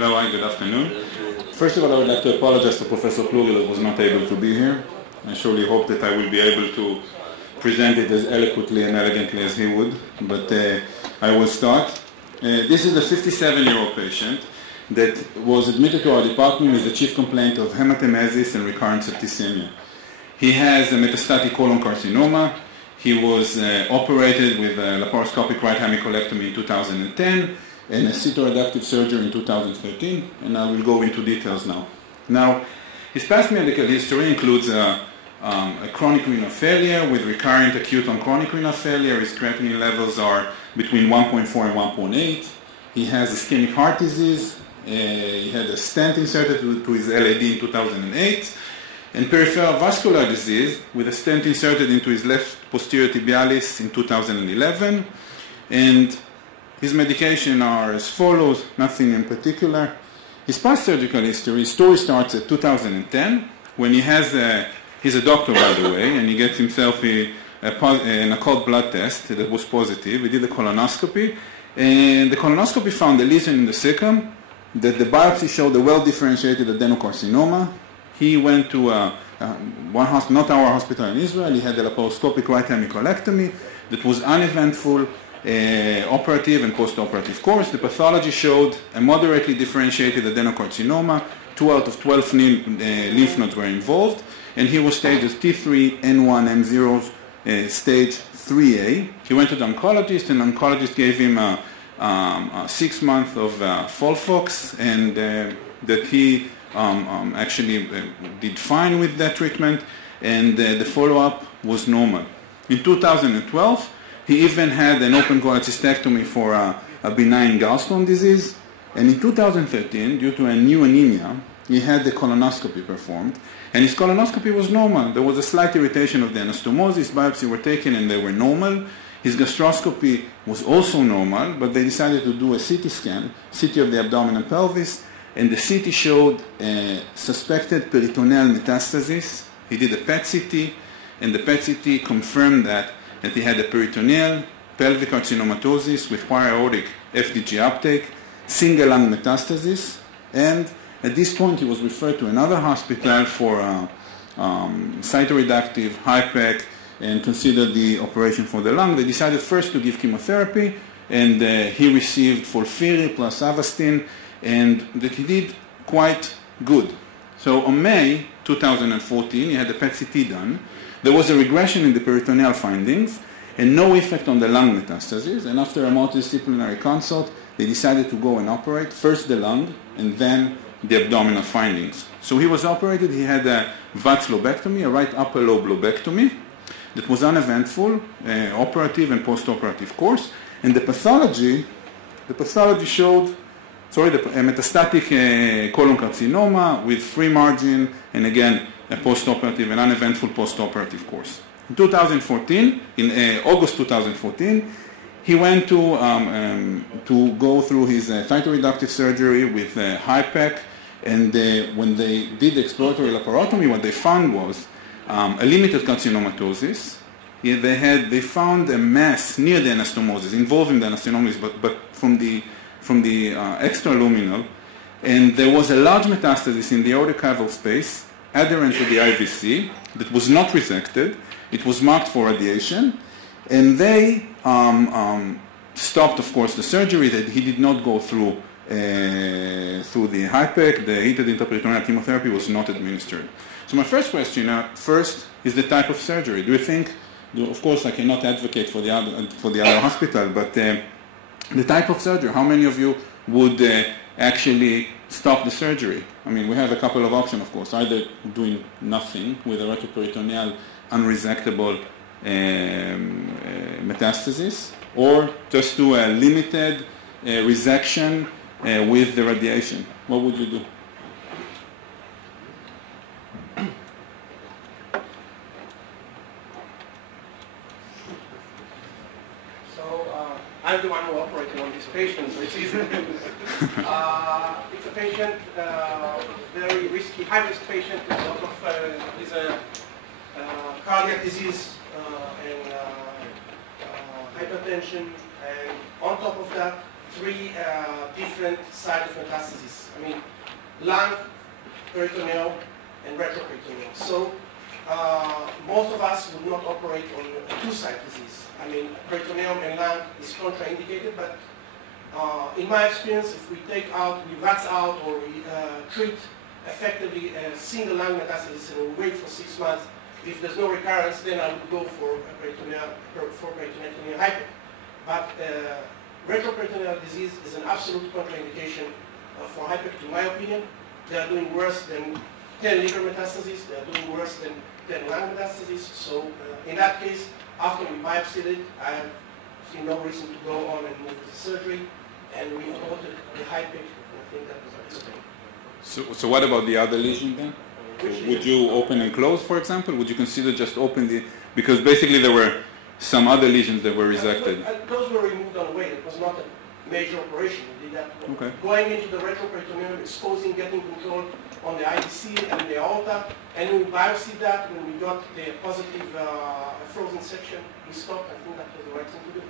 Hello, hi, good afternoon. First of all, I would like to apologize to Professor Plugel who was not able to be here. I surely hope that I will be able to present it as eloquently and elegantly as he would, but I will start. This is a 57-year-old patient that was admitted to our department with the chief complaint of hematemesis and recurrent septicemia. He has a metastatic colon carcinoma. He was operated with a laparoscopic right hemicolectomy in 2010 and a cytoreductive surgery in 2013, and I will go into details now. Now, his past medical history includes a chronic renal failure with recurrent acute on chronic renal failure. His creatinine levels are between 1.4 and 1.8. He has ischemic heart disease. He had a stent inserted to his LAD in 2008. And peripheral vascular disease with a stent inserted into his left posterior tibialis in 2011. And his medication are as follows, nothing in particular. His past surgical history, his story starts at 2010 when he has he's a doctor, by the way, and he gets himself an occult blood test that was positive. He did a colonoscopy, and the colonoscopy found a lesion in the cecum that the biopsy showed a well-differentiated adenocarcinoma. He went to one hospital, not our hospital in Israel. He had a laparoscopic right hemicolectomy that was uneventful, operative and post-operative course. The pathology showed a moderately differentiated adenocarcinoma. 2 out of 12 lymph nodes were involved, and he was staged as T3, N1, M0, stage 3A. He went to the oncologist, and the oncologist gave him 6 months of Folfox, and that he actually did fine with that treatment, and the follow-up was normal. In 2012, he even had an open cholecystectomy for a benign gallstone disease, and in 2013, due to a new anemia, he had the colonoscopy performed, and his colonoscopy was normal. There was a slight irritation of the anastomosis, biopsy were taken and they were normal. His gastroscopy was also normal, but they decided to do a CT scan, CT of the abdomen and pelvis, and the CT showed suspected peritoneal metastasis. He did a PET CT, and the PET CT confirmed that he had a peritoneal pelvic carcinomatosis with prior aortic FDG uptake, single lung metastasis, and at this point he was referred to another hospital for cytoreductive, HIPEC, and considered the operation for the lung. They decided first to give chemotherapy, and he received FOLFIRI plus Avastin, and that he did quite good. So on May 2014, he had a PET CT done. There was a regression in the peritoneal findings and no effect on the lung metastasis. And after a multidisciplinary consult, they decided to go and operate first the lung and then the abdominal findings. So he was operated. He had a VATS lobectomy, a right upper lobe lobectomy that was uneventful, operative and post-operative course. And the pathology showed a metastatic colon carcinoma with free margin, and again, a post-operative and uneventful post-operative course. In 2014, in August 2014, he went to go through his cytoreductive surgery with HIPEC, and when they did exploratory laparotomy, what they found was a limited carcinomatosis. They found a mass near the anastomosis, involving the anastomosis, but from the extraluminal, and there was a large metastasis in the aortic caval space adherent to the IVC that was not resected. It was marked for radiation, and they stopped, of course, the surgery. That he did not go through the HIPEC. The heated intraperitoneal chemotherapy was not administered. So my first question is the type of surgery. Do you think? Of course, I cannot advocate for the other hospital, but the type of surgery, how many of you would actually stop the surgery? I mean, we have a couple of options, of course, either doing nothing with a retroperitoneal unresectable metastasis, or just do a limited resection with the radiation. What would you do? I'm the one who operated on this patient, so it's easy. It's a patient, very risky, high-risk patient. He's a cardiac disease and hypertension, and on top of that, three different sites of metastasis. I mean, lung, peritoneal, and retroperitoneal. So most of us would not operate on a two-site disease. I mean, peritoneum and lung is contraindicated, but in my experience, if we wax out or we treat effectively a single lung metastasis and we wait for 6 months, if there's no recurrence, then I would go for peritoneal hyper. But retroperitoneal disease is an absolute contraindication for hyper, in my opinion. They are doing worse than 10 liver metastases. They are doing worse than 10 lung metastases. So in that case, after we biopsied it, I see no reason to go on and move to the surgery. And we aborted the hyper. I think that was explained. So what about the other lesion then? Would you open and close, for example? Would you consider just open the... Because basically there were some other lesions that were resected. Those were removed on the way. It was not a major operation. We did that. Okay. Going into the retroperitoneum, exposing, getting control on the IDC and the aorta, and we biopsied that. When we got the positive frozen section, we stopped. I think that was the right thing to do.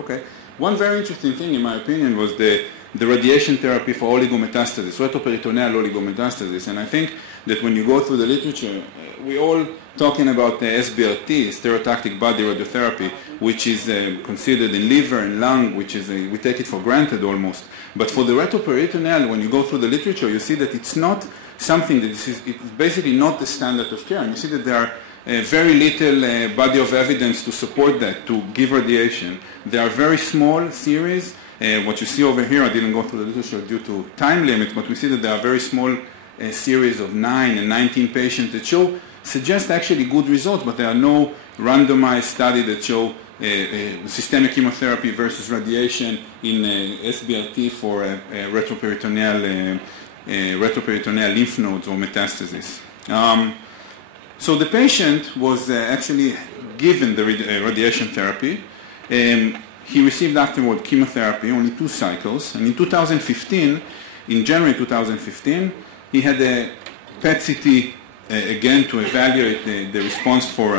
Okay. One very interesting thing, in my opinion, was the radiation therapy for oligometastasis, retroperitoneal oligometastasis. And I think that when you go through the literature, we're all talking about the SBRT, stereotactic body radiotherapy, which is considered in liver and lung, which is, we take it for granted almost. But for the retroperitoneal, when you go through the literature, you see that it's not something that it's basically not the standard of care. And you see that there are very little body of evidence to support that, to give radiation. They are very small series. What you see over here, I didn't go through the literature due to time limits, but we see that there are very small series of 9 and 19 patients that suggest actually good results, but there are no randomized study that show systemic chemotherapy versus radiation in SBRT for retroperitoneal lymph nodes or metastasis. So the patient was actually given the radiation therapy. He received afterward chemotherapy, only 2 cycles. And in 2015, in January 2015, he had a PET-CT again to evaluate the response for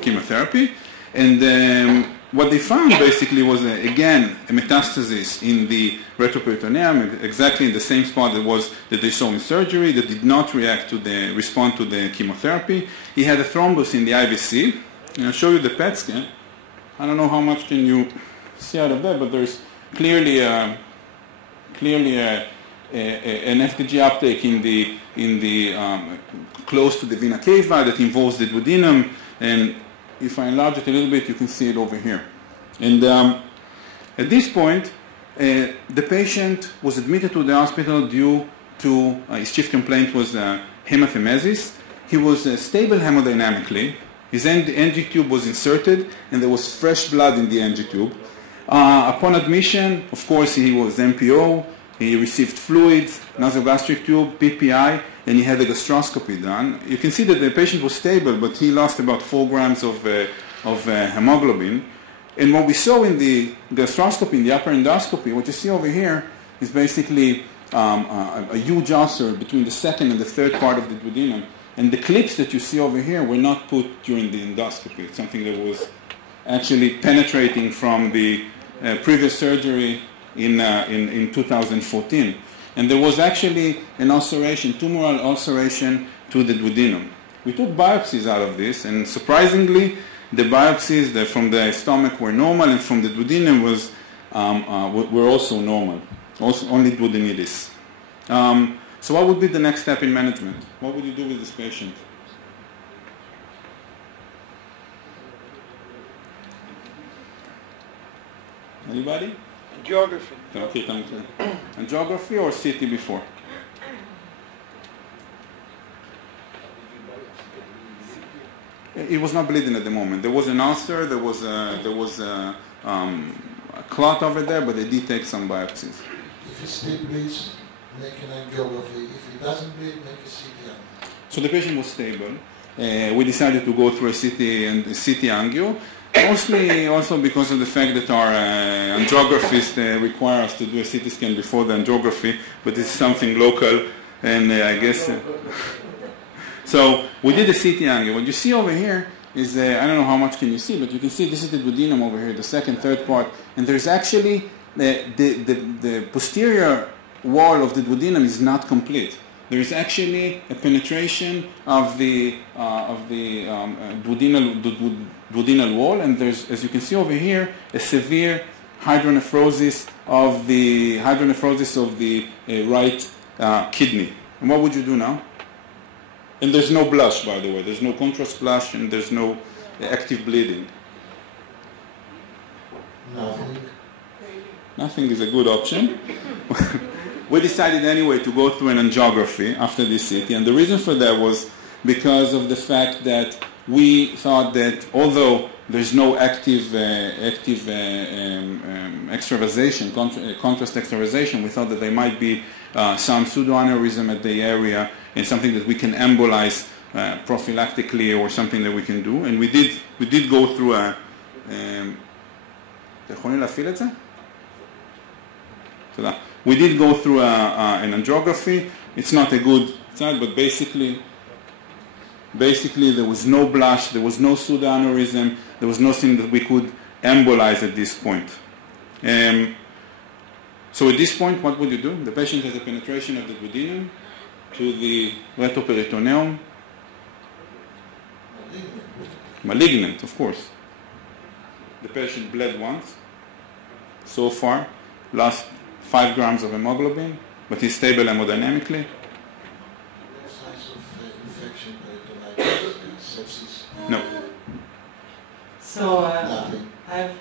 chemotherapy. And what they found basically was, again, a metastasis in the retroperitoneum, exactly in the same spot that they saw in surgery, that did not respond to the chemotherapy. He had a thrombus in the IVC. And I'll show you the PET scan. I don't know how much can you see out of that, but there's clearly an FDG uptake in the close to the vena cava that involves the duodenum, and if I enlarge it a little bit, you can see it over here. And at this point, the patient was admitted to the hospital due to his chief complaint was hematemesis. He was stable hemodynamically. His NG tube was inserted, and there was fresh blood in the NG tube. Upon admission, of course, he was MPO. He received fluids, nasogastric tube, PPI, and he had a gastroscopy done. You can see that the patient was stable, but he lost about 4 grams of hemoglobin. And what we saw in the gastroscopy, in the upper endoscopy, what you see over here is basically a huge ulcer between the second and the third part of the duodenum. And the clips that you see over here were not put during the endoscopy. It's something that was actually penetrating from the previous surgery in 2014. And there was actually an ulceration, tumoral ulceration to the duodenum. We took biopsies out of this, and surprisingly, the biopsies from the stomach were normal, and from the duodenum were also normal, only duodenitis. So what would be the next step in management? What would you do with this patient? Anybody? Angiography. Okay, thank you. Angiography or CT before? It was not bleeding at the moment. There was an ulcer, there was a clot over there, but they did take some biopsies. If it still bleeds, make an angiography. If it doesn't bleed, make a CT angio. So the patient was stable. We decided to go through a CT angio, mostly also because of the fact that our angiographists require us to do a CT scan before the angiography, but it's something local, and I guess... So we did a CT angio. What you see over here is, I don't know how much can you see, but you can see this is the duodenum over here, the second, third part, and there's actually the posterior wall of the duodenum is not complete. There is actually a penetration of the duodenal wall, and there's, as you can see over here, a severe hydronephrosis of the right kidney. And what would you do now? And there's no blush, by the way. There's no contrast blush, and there's no active bleeding. Nothing. Nothing is a good option. We decided anyway to go through an angiography after this CT, and the reason for that was because of the fact that we thought that although there's no active extravasation, contrast extravasation, we thought that there might be some pseudoaneurysm at the area and something that we can embolize prophylactically or something that we can do. And we did go through a... We did go through an angiography. It's not a good side, but basically there was no blush, there was no pseudoaneurysm, there was nothing that we could embolize at this point. So at this point, what would you do? The patient has a penetration of the duodenum to the retroperitoneum. Malignant, of course. The patient bled once. So far, lost 5 grams of hemoglobin, but he's stable hemodynamically. No signs of infection, peritonitis, sepsis. No. So Nothing. I've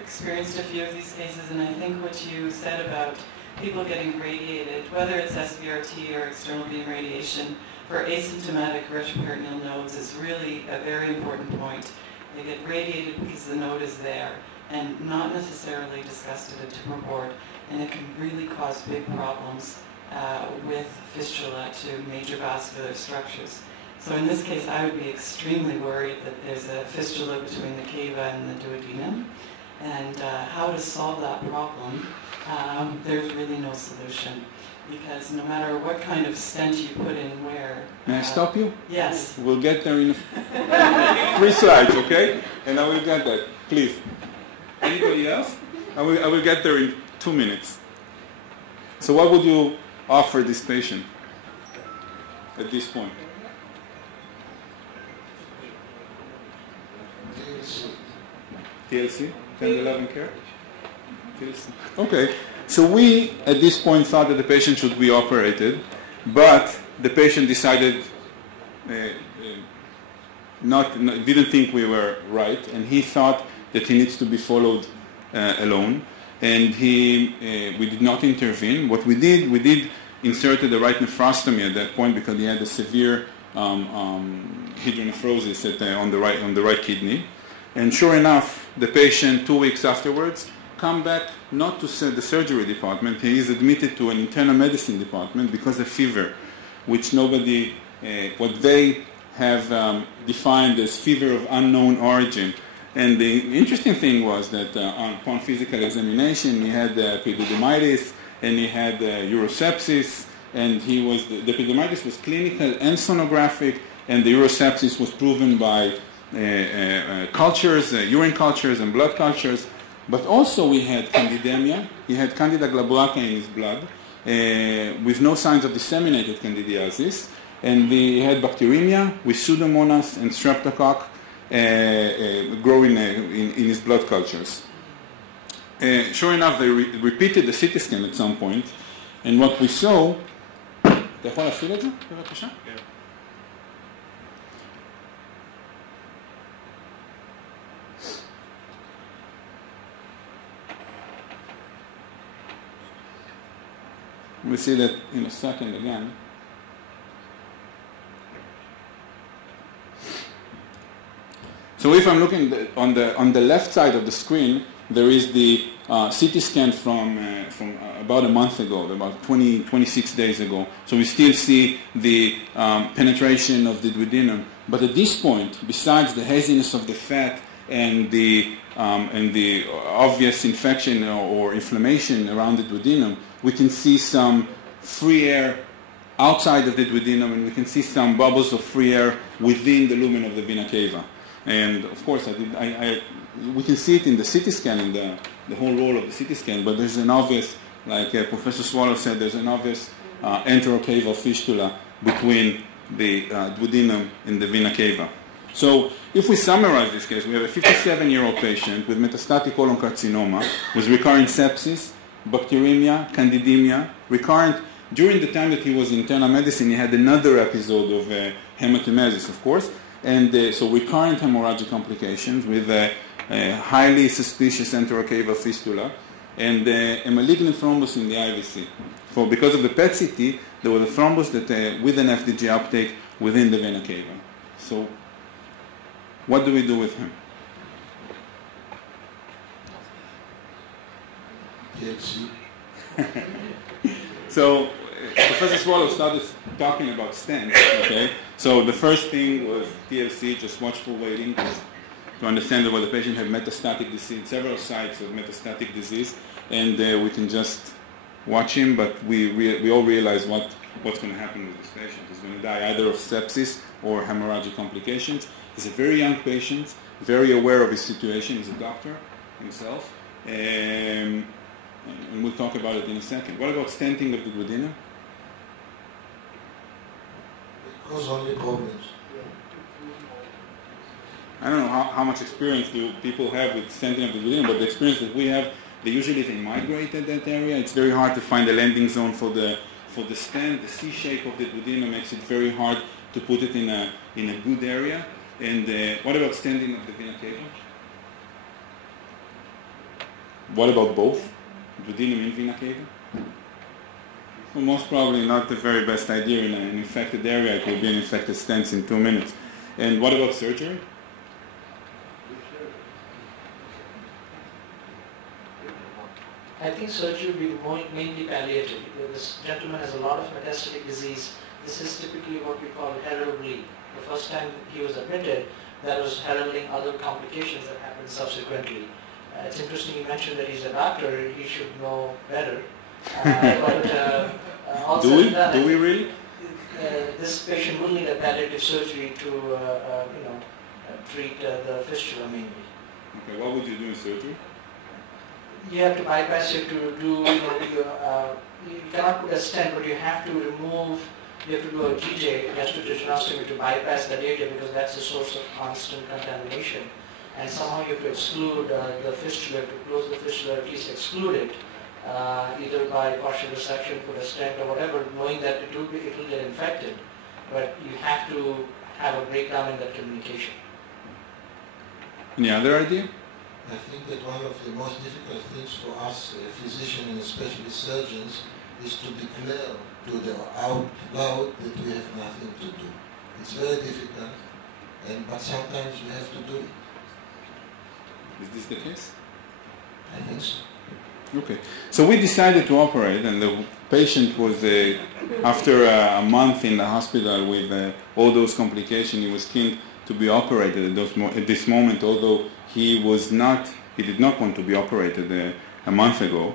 experienced a few of these cases, and I think what you said about people getting radiated, whether it's SBRT or external beam radiation, for asymptomatic retroperitoneal nodes is really a very important point. They get radiated because the node is there and not necessarily discussed at a tumor board, and it can really cause big problems with fistula to major vascular structures. So in this case, I would be extremely worried that there's a fistula between the cava and the duodenum, and how to solve that problem, there's really no solution, because no matter what kind of stent you put in where... May I stop you? Yes. We'll get there in 3 slides, okay? And I will get that. Please. Anybody else? I will get there in 2 minutes. So what would you offer this patient at this point? TLC? 10-11 care? TLC. Okay. So we, at this point, thought that the patient should be operated, but the patient decided didn't think we were right, and he thought that he needs to be followed alone, and we did not intervene. What we did inserted the right nephrostomy at that point because he had a severe hydronephrosis on the right kidney. And sure enough, the patient 2 weeks afterwards come back not to the surgery department. He is admitted to an internal medicine department because of fever, which what they have defined as fever of unknown origin. And the interesting thing was that upon physical examination, he had epididymitis and he had urosepsis, and the epididymitis was clinical and sonographic, and the urosepsis was proven by cultures, urine cultures and blood cultures. But also we had candidemia. He had Candida glabrata in his blood with no signs of disseminated candidiasis. And he had bacteremia with Pseudomonas and Streptococcus growing in his blood cultures. Sure enough, they repeated the CT scan at some point, and what we saw... אתה יכול להפעיל את זה, בבקשה? כן. We'll see that in a second again. So if I'm looking on the left side of the screen, there is the CT scan from about a month ago, about 26 days ago. So we still see the penetration of the duodenum. But at this point, besides the haziness of the fat and the obvious infection or inflammation around the duodenum, we can see some free air outside of the duodenum, and we can see some bubbles of free air within the lumen of the vena cava. And of course, we can see it in the CT scan the whole role of the CT scan, but there's an obvious, like Professor Swallow said, there's an obvious enterocaval fistula between the duodenum and the vena cava. So if we summarize this case, we have a 57-year-old patient with metastatic colon carcinoma with recurrent sepsis, bacteremia, candidemia, recurrent. During the time that he was in internal medicine, he had another episode of hematemesis, of course, and so recurrent hemorrhagic complications with a highly suspicious enterocaval fistula and a malignant thrombus in the IVC. Because of the PET CT, there was a thrombus that with an FDG uptake within the vena cava. So what do we do with him? THC. So Professor Swallow started talking about stents, okay? So the first thing was TLC, just watchful waiting, to understand whether the patient had metastatic disease, several sites of metastatic disease, and we can just watch him, but we all realize what's going to happen with this patient. He's going to die either of sepsis or hemorrhagic complications. He's a very young patient, very aware of his situation. He's a doctor himself, and we'll talk about it in a second. What about stenting of the duodenum? Cause only problems. I don't know how much experience do people have with stenting of the duodenum, but the experience that we have, usually they migrate at that area. It's very hard to find a landing zone for the stent. The C shape of the duodenum makes it very hard to put it in a good area. And what about stenting of the vena cava? What about both? Duodenum and vena cava? Well, most probably not the very best idea in an infected area. It will be an infected stent in 2 minutes. And what about surgery? I think surgery will be mainly palliative. This gentleman has a lot of metastatic disease. This is typically what we call herald bleed. The first time he was admitted, that was heralding other complications that happened subsequently. It's interesting you mentioned that he's a doctor. He should know better. Also do we really? This patient will need a palliative surgery to treat the fistula mainly. Okay, what would you do in surgery? You have to bypass it to do, you cannot put a stent, but you have to remove, you have to do a GJ, gastrojejunostomy, to bypass that area because that's the source of constant contamination. And somehow you have to exclude the fistula, to close the fistula, at least exclude it, either by partial resection, put a stent or whatever, knowing that it will get infected. But you have to have a breakdown in that communication. Any other idea? I think that one of the most difficult things for us, physicians and especially surgeons, is to declare to the out loud that we have nothing to do. It's very difficult, but sometimes we have to do it. Is this the case? I think so. Okay. So we decided to operate, and the patient was, after a month in the hospital with all those complications, he was keen to be operated at this moment, although he did not want to be operated a month ago.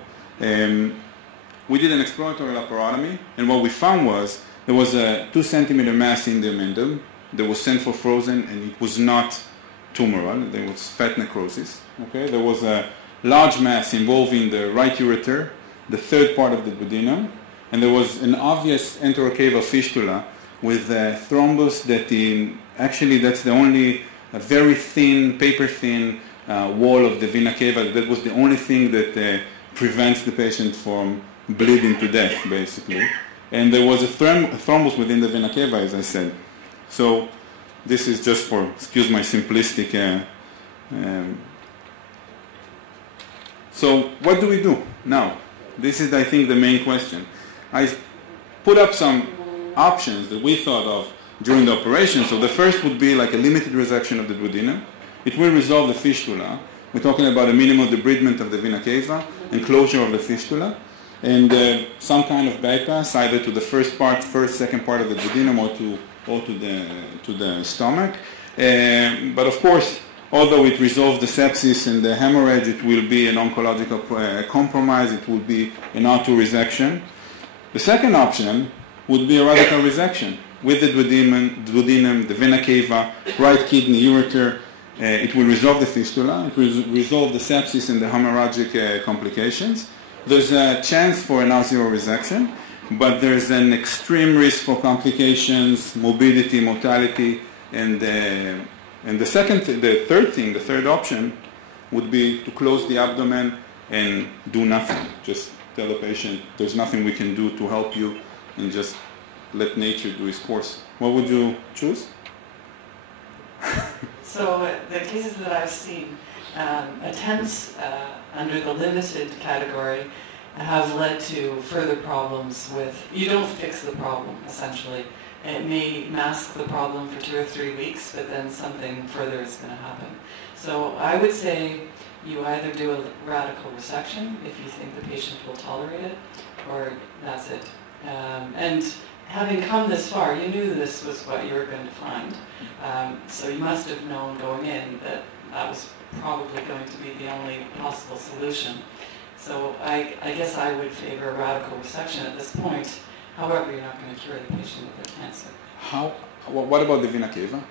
We did an exploratory laparotomy, and what we found was there was a 2-centimeter mass in the amendum that was central frozen, and it was not tumoral. There was fat necrosis. Okay, there was a large mass involving the right ureter, the third part of the duodenum, and there was an obvious enterocaval fistula with a thrombus actually that's the only a very thin, paper-thin wall of the vena cava. That was the only thing that prevents the patient from bleeding to death, basically. And there was a thrombus within the vena cava, as I said. So this is just for, excuse my simplistic... So what do we do now? This is, I think, the main question. I put up some options that we thought of during the operation. So the first would be like a limited resection of the duodenum. It will resolve the fistula. We're talking about a minimal debridement of the vena cava and closure of the fistula, and some kind of bypass either to the second part of the duodenum or to the stomach. But of course, although it resolves the sepsis and the hemorrhage, it will be an oncological compromise. It will be an R2 resection. The second option would be a radical resection with the duodenum, the vena cava, right kidney, ureter, It will resolve the fistula, it will resolve the sepsis and the hemorrhagic complications. There's a chance for an R0 resection, but there's an extreme risk for complications, morbidity, mortality, and the third option would be to close the abdomen and do nothing. Just tell the patient there's nothing we can do to help you, and just let nature do its course. What would you choose? So the cases that I've seen, attempts under the limited category have led to further problems with, you don't fix the problem essentially. It may mask the problem for 2 or 3 weeks, but then something further is going to happen. So I would say you either do a radical resection if you think the patient will tolerate it, or that's it. And having come this far, you knew this was what you were going to find. So you must have known going in that that was probably going to be the only possible solution. So I guess I would favor a radical resection at this point. However, you're not going to cure the patient of their cancer. What about the vena cava?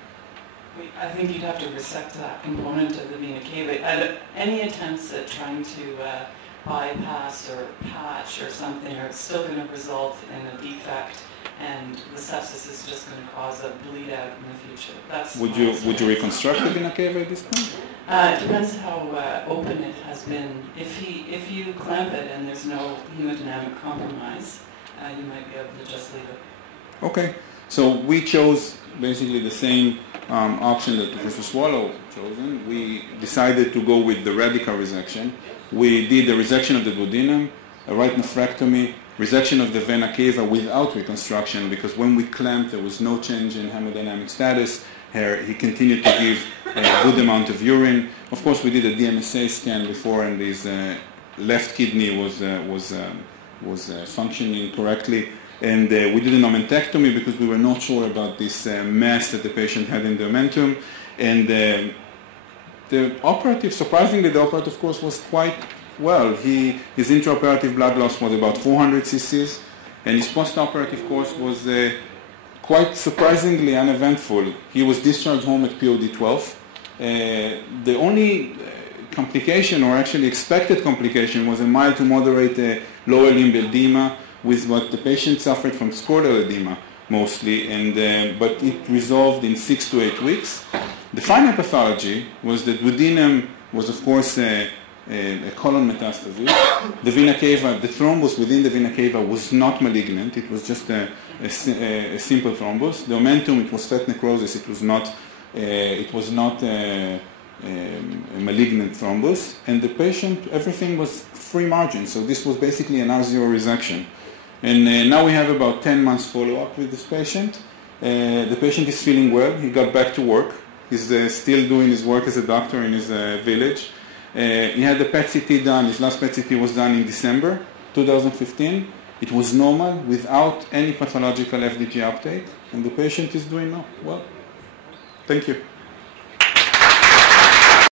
I think you'd have to resect that component of the vena cava. Any attempts at trying to bypass or patch or something are still going to result in a defect, and the sepsis is just going to cause a bleed out in the future. Would you reconstruct the vena cava at this point? It depends how open it has been. If you clamp it and there's no hemodynamic compromise, you might be able to just leave it. Okay, so we chose basically the same option that Professor Swallow chosen. We decided to go with the radical resection. We did the resection of the duodenum, a right nephrectomy, resection of the vena cava without reconstruction, because when we clamped there was no change in hemodynamic status. He continued to give a good amount of urine. Of course, we did a DMSA scan before, and his left kidney was functioning correctly. And we did an omentectomy because we were not sure about this mass that the patient had in the omentum. And surprisingly, the operative course was quite well. His intraoperative blood loss was about 400 cc's, and his postoperative course was quite surprisingly uneventful. He was discharged home at POD 12. The only complication, or actually expected complication, was a mild to moderate lower limb edema, with what the patient suffered from scrotal edema mostly, but it resolved in 6 to 8 weeks. The final pathology was that duodenum was, of course, a colon metastasis. The vena cava, the thrombus within the vena cava was not malignant. It was just a simple thrombus. The omentum, it was fat necrosis. It was not a malignant thrombus. And the patient, everything was free margin. So this was basically an R0 resection. And now we have about 10 months follow-up with this patient. The patient is feeling well. He got back to work. He's still doing his work as a doctor in his village. He had the PET-CT done. His last PET-CT was done in December 2015. It was normal without any pathological FDG uptake. And the patient is doing well. Thank you.